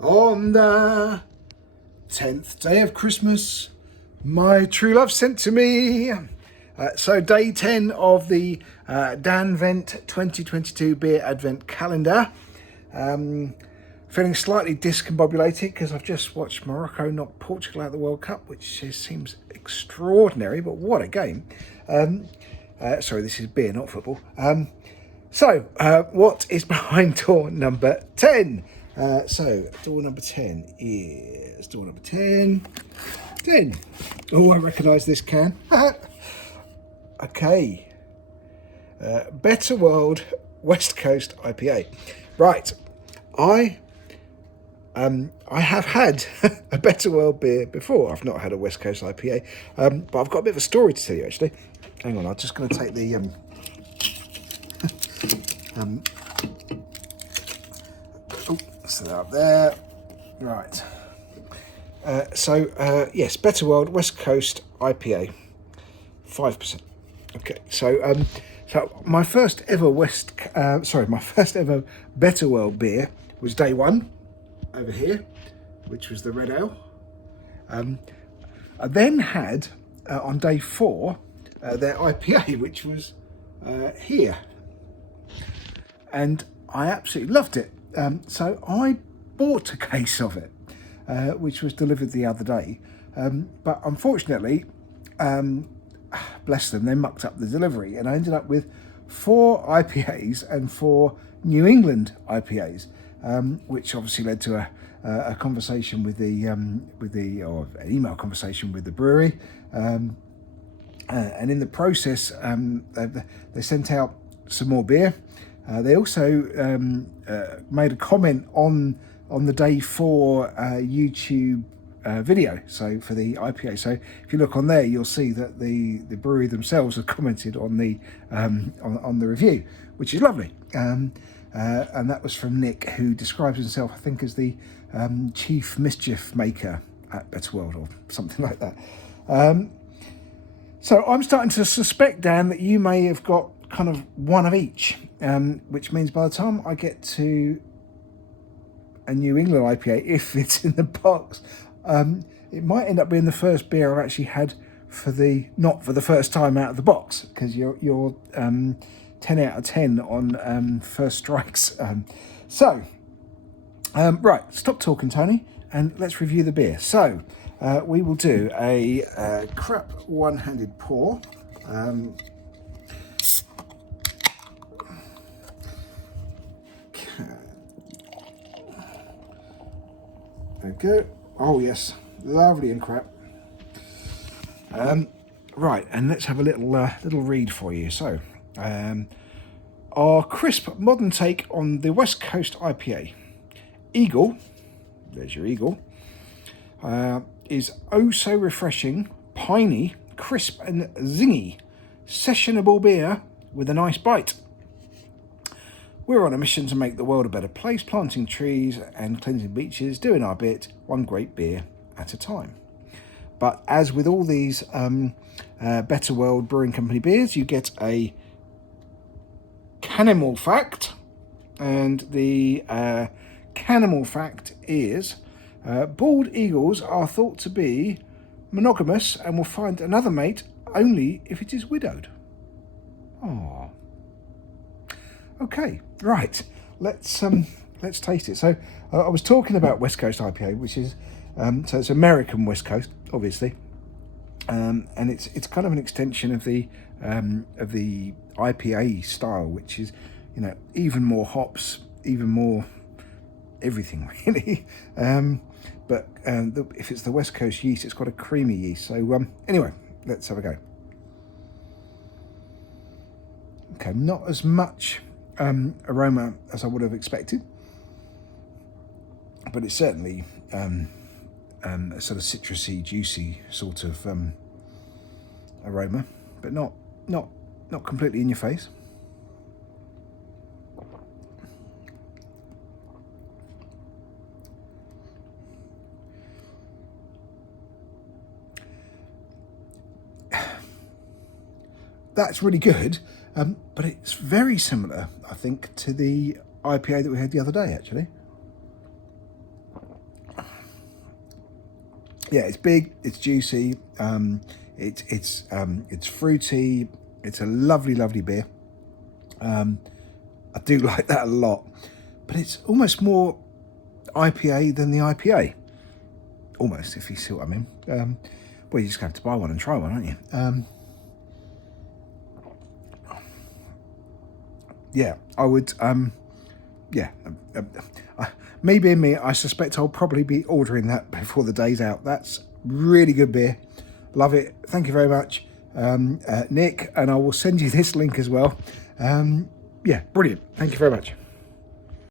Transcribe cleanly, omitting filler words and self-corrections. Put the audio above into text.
On the 10th day of Christmas, my true love sent to me. So day 10 of the Danvent 2022 beer advent calendar. Feeling slightly discombobulated because I've just watched Morocco knock Portugal out of the World Cup, which seems extraordinary, but what a game. Sorry, this is beer, not football. So what is behind door number 10? So door number 10 is door number 10. Oh, I recognise this can. Okay. Better World West Coast IPA. Right. I have had a Better World beer before. I've not had a West Coast IPA, but I've got a bit of a story to tell you actually. Hang on, I'm just going to take the so they're up there. Right. Yes, Better World West Coast IPA, 5%. Okay, so my first ever my first ever Better World beer was day one over here, which was the red ale. I then had on day 4 their IPA, which was here, and I absolutely loved it. So I bought a case of it, which was delivered the other day. But unfortunately, bless them, they mucked up the delivery, and I ended up with 4 IPAs and 4 New England IPAs, which obviously led to a conversation with the or an email conversation with the brewery, and in the process, they sent out some more beer. They also made a comment on the day 4 YouTube video, so for the IPA. So if you look on there, you'll see that the brewery themselves have commented on the review, which is lovely. And that was from Nick, who describes himself, I think, as the chief mischief maker at Better World or something like that. So I'm starting to suspect, Dan, that you may have got kind of one of each, which means by the time I get to a New England IPA, if it's in the box, it might end up being the first beer I've actually had not for the first time out of the box, because you're 10 out of 10 on first strikes. Right, stop talking, Tony, and let's review the beer. So we will do a crap one-handed pour. There we go. Oh yes, lovely and crap. Right, and let's have a little read for you. So, our crisp modern take on the West Coast IPA. Eagle, there's your eagle, is oh so refreshing, piney, crisp and zingy, sessionable beer with a nice bite. We're on a mission to make the world a better place, planting trees and cleansing beaches, doing our bit, one great beer at a time. But as with all these Better World Brewing Company beers, you get a Canimal fact, and the Canimal fact is bald eagles are thought to be monogamous and will find another mate only if it is widowed. Oh. Okay, right. Let's taste it. So I was talking about West Coast IPA, which is so it's American West Coast, obviously, and it's kind of an extension of the IPA style, which is, you know, even more hops, even more everything really. But if it's the West Coast yeast, it's got a creamy yeast. So anyway, let's have a go. Okay, not as much aroma as I would have expected, but it's certainly a sort of citrusy, juicy sort of aroma, but not completely in your face. That's really good, but it's very similar, I think, to the IPA that we had the other day, actually. yeah, it's big, it's juicy, it's fruity. It's a lovely, lovely beer. I do like that a lot, but it's almost more IPA than the IPA. Almost, if you see what I mean. Well, you just have to buy one and try one, aren't you? Yeah, I would. Yeah, me being me, I suspect I'll probably be ordering that before the day's out. That's really good beer. Love it. Thank you very much, Nick, and I will send you this link as well. Yeah, brilliant. Thank you very much.